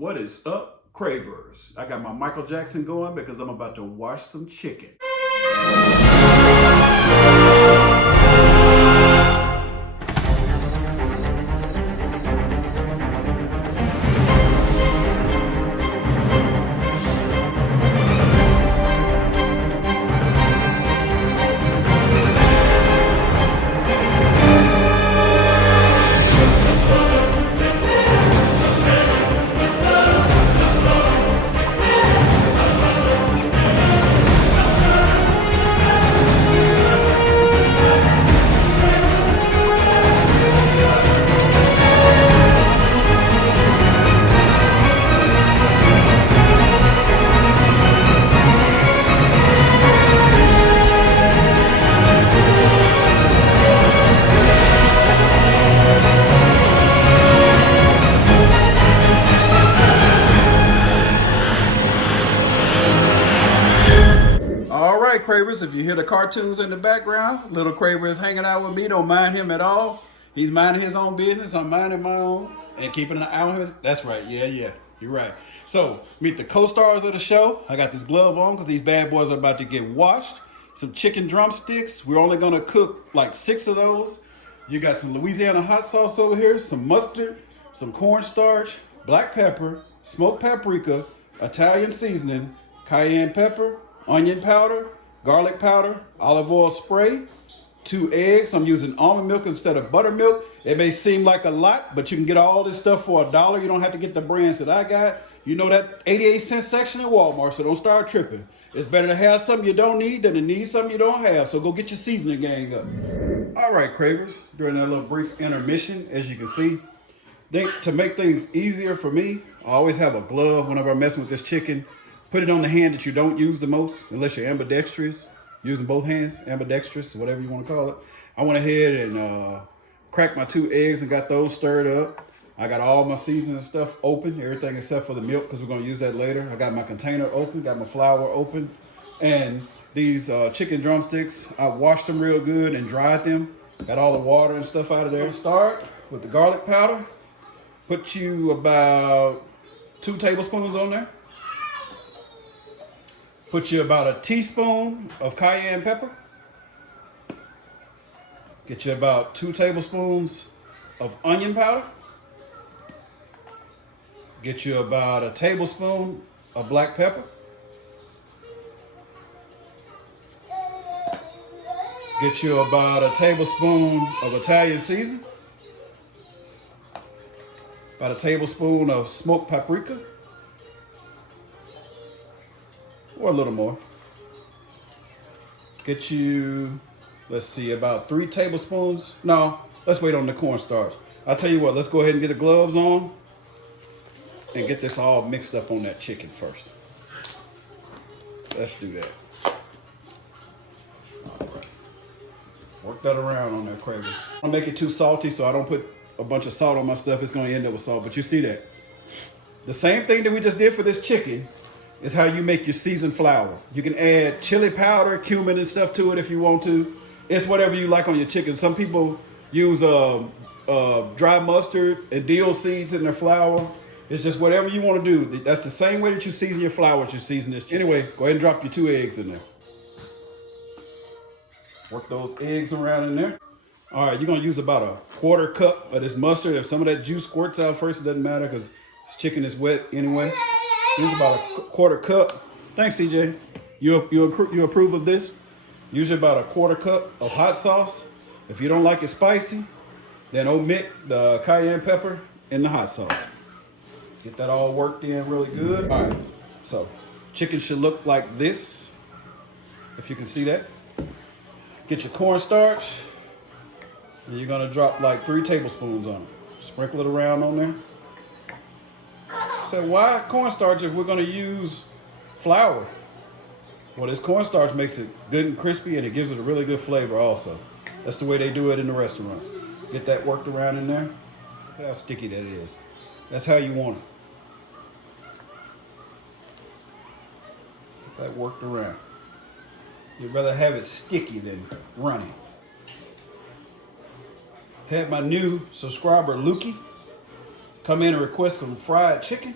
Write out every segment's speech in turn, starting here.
What is up, Cravers? I got my Michael Jackson going because I'm about to wash some chicken. All right, Cravers, if you hear the cartoons in the background, little Craver is hanging out with me. Don't mind him at all. He's minding his own business. I'm minding my own and keeping an eye on him. That's right. Yeah. You're right. So, meet the co-stars of the show. I got this glove on because these bad boys are about to get washed. Some chicken drumsticks. We're only going to cook like 6 of those. You got some Louisiana hot sauce over here, some mustard, some cornstarch, black pepper, smoked paprika, Italian seasoning, cayenne pepper, onion powder, garlic powder, olive oil spray, 2 eggs. I'm using almond milk instead of buttermilk. It may seem like a lot, but you can get all this stuff for $1. You don't have to get the brands that I got. You know that 88-cent section at Walmart, so don't start tripping. It's better to have something you don't need than to need something you don't have, so go get your seasoning gang up. All right, Cravers, during that little brief intermission, as you can see, to make things easier for me, I always have a glove whenever I'm messing with this chicken. Put it on the hand that you don't use the most, unless you're ambidextrous, using both hands, ambidextrous, whatever you want to call it. I went ahead and cracked my 2 eggs and got those stirred up. I got all my seasoning stuff open, everything except for the milk, because we're going to use that later. I got my container open, got my flour open, and these chicken drumsticks, I washed them real good and dried them. Got all the water and stuff out of there. Start with the garlic powder. Put you about 2 tablespoons on there. Put you about a teaspoon of cayenne pepper. Get you about 2 tablespoons of onion powder. Get you about a tablespoon of black pepper. Get you about a tablespoon of Italian seasoning. About a tablespoon of smoked paprika. Or a little more. Get you, let's see, about 3 tablespoons. No, let's wait on the cornstarch. I'll tell you what, let's go ahead and get the gloves on and get this all mixed up on that chicken first. Let's do that. All right. Work that around on that Craver. I don't make it too salty, so I don't put a bunch of salt on my stuff. It's going to end up with salt, but you see that. The same thing that we just did for this chicken is how you make your seasoned flour. You can add chili powder, cumin and stuff to it if you want to. It's whatever you like on your chicken. Some people use dry mustard and dill seeds in their flour. It's just whatever you want to do. That's the same way that you season your flour as you season this chicken. Anyway, go ahead and drop your 2 eggs in there. Work those eggs around in there. All right, you're gonna use about a 1/4 cup of this mustard. If some of that juice squirts out first, it doesn't matter because this chicken is wet anyway. Use about a 1/4 cup. Thanks, CJ. You approve of this? Usually about a 1/4 cup of hot sauce. If you don't like it spicy, then omit the cayenne pepper in the hot sauce. Get that all worked in really good. All right, so chicken should look like this, if you can see that. Get your cornstarch, and you're gonna drop like 3 tablespoons on it. Sprinkle it around on there. So why cornstarch if we're going to use flour? Well, this cornstarch makes it good and crispy, and it gives it a really good flavor also. That's the way they do it in the restaurants. Get that worked around in there. Look how sticky that is. That's how you want it. Get that worked around. You'd rather have it sticky than runny. Had my new subscriber, Lukey, come in and request some fried chicken.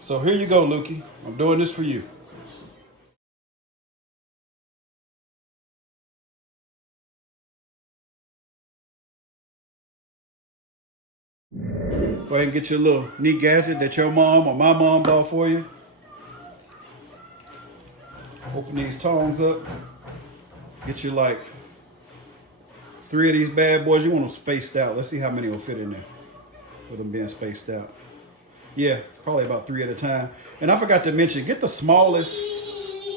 So here you go, Lukey. I'm doing this for you. Go ahead and get your little neat gadget that your mom or my mom bought for you. Open these tongs up. Get you like 3 of these bad boys. You want them spaced out. Let's see how many will fit in there with them being spaced out. Yeah, probably about 3 at a time. And I forgot to mention, get the smallest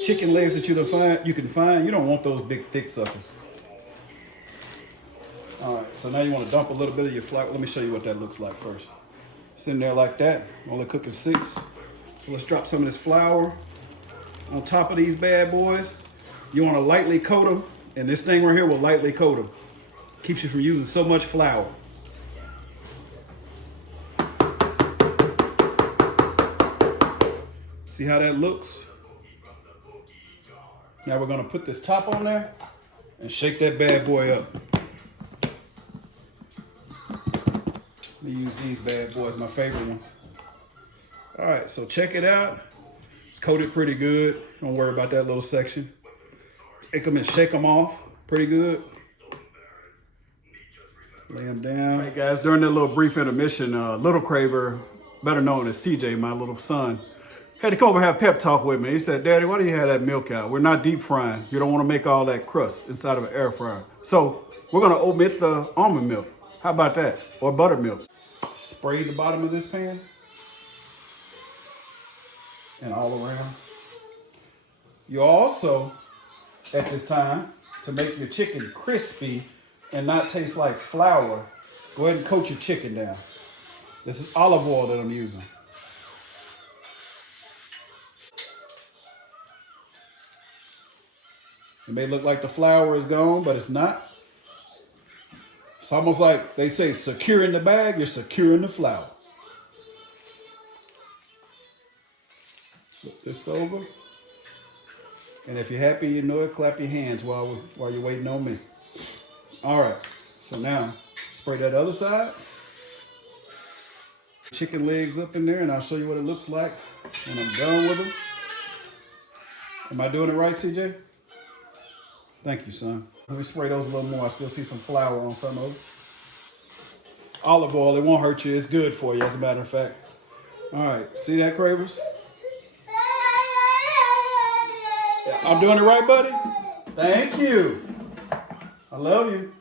chicken legs that you can find. You don't want those big, thick suckers. All right, so now you want to dump a little bit of your flour. Let me show you what that looks like first. It's in there like that, only cooking 6. So let's drop some of this flour on top of these bad boys. You want to lightly coat them, and this thing right here will lightly coat them. Keeps you from using so much flour. See how that looks? Now we're gonna put this top on there and shake that bad boy up. Let me use these bad boys, my favorite ones. All right, so check it out. It's coated pretty good. Don't worry about that little section. Take them and shake them off pretty good. Lay them down. All right, guys, during that little brief intermission, little Craver, better known as CJ, my little son, had to come over and have a pep talk with me. He said, Daddy, why do you have that milk out? We're not deep frying. You don't want to make all that crust inside of an air fryer. So we're going to omit the almond milk. How about that? Or buttermilk. Spray the bottom of this pan and all around. You also, at this time, to make your chicken crispy and not taste like flour, go ahead and coat your chicken down. This is olive oil that I'm using. It may look like the flour is gone, but it's not. It's almost like they say, secure in the bag, you're secure in the flour. Flip this over. And if you're happy, you know it, clap your hands while you're waiting on me. All right, so now spray that other side. Chicken legs up in there, and I'll show you what it looks like when I'm done with them. Am I doing it right, CJ? Thank you, son. Let me spray those a little more. I still see some flour on some of them. Olive oil, it won't hurt you. It's good for you, as a matter of fact. All right, see that, Cravers? Yeah, I'm doing it right, buddy? Thank you. I love you.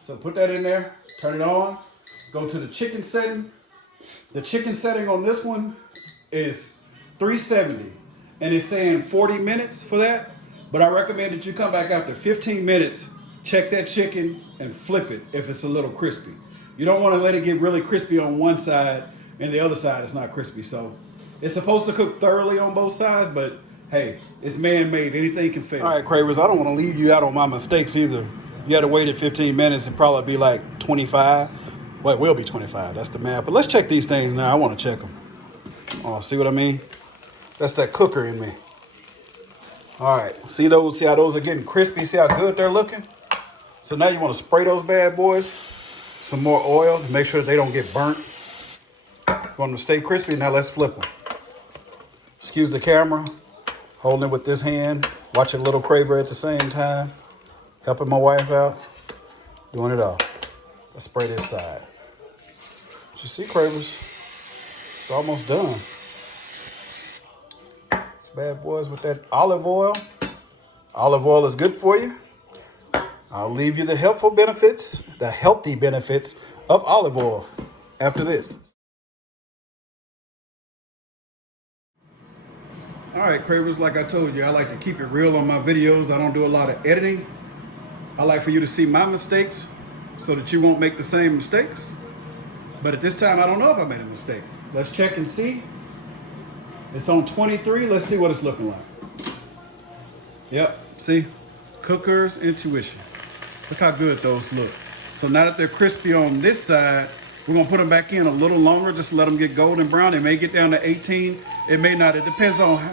So put that in there, turn it on, go to the chicken setting. The chicken setting on this one is 370, and it's saying 40 minutes for that. But I recommend that you come back after 15 minutes, check that chicken, and flip it if it's a little crispy. You don't want to let it get really crispy on one side and the other side is not crispy. So it's supposed to cook thoroughly on both sides, but hey, it's man-made. Anything can fail. All right, Cravers, I don't want to leave you out on my mistakes either. You had to wait 15 minutes and probably be like 25. Well, it will be 25. That's the math. But let's check these things now. I want to check them. Oh, see what I mean? That's that cooker in me. All right, see those? See how those are getting crispy? See how good they're looking? So now you want to spray those bad boys. Some more oil to make sure they don't get burnt. You want them to stay crispy. Now let's flip them. Excuse the camera. Holding it with this hand. Watching Little Craver at the same time. Helping my wife out. Doing it all. Let's spray this side. But you see, Cravers, it's almost done. It's bad boys with that olive oil. Olive oil is good for you. I'll leave you the healthy benefits of olive oil after this. All right, Cravers, like I told you, I like to keep it real on my videos. I don't do a lot of editing. I like for you to see my mistakes so that you won't make the same mistakes. But at this time, I don't know if I made a mistake. Let's check and see. It's on 23. Let's see what it's looking like. Yep, see? Cooker's intuition. Look how good those look. So now that they're crispy on this side, we're gonna put them back in a little longer, just to let them get golden brown. They may get down to 18. It may not. It depends on how,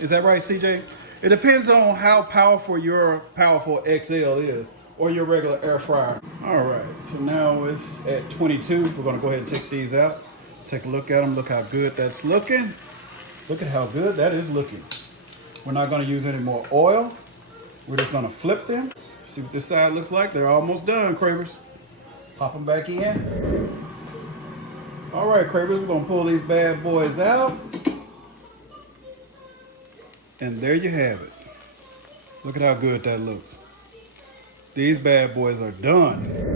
is that right, CJ? It depends on how powerful your powerful XL is or your regular air fryer. All right, so now it's at 22. We're gonna go ahead and take these out. Take a look at them. Look how good that's looking. Look at how good that is looking. We're not going to use any more oil. We're just going to flip them. See what this side looks like. They're almost done, Cravers. Pop them back in. All right, Cravers, we're going to pull these bad boys out. And there you have it. Look at how good that looks. These bad boys are done.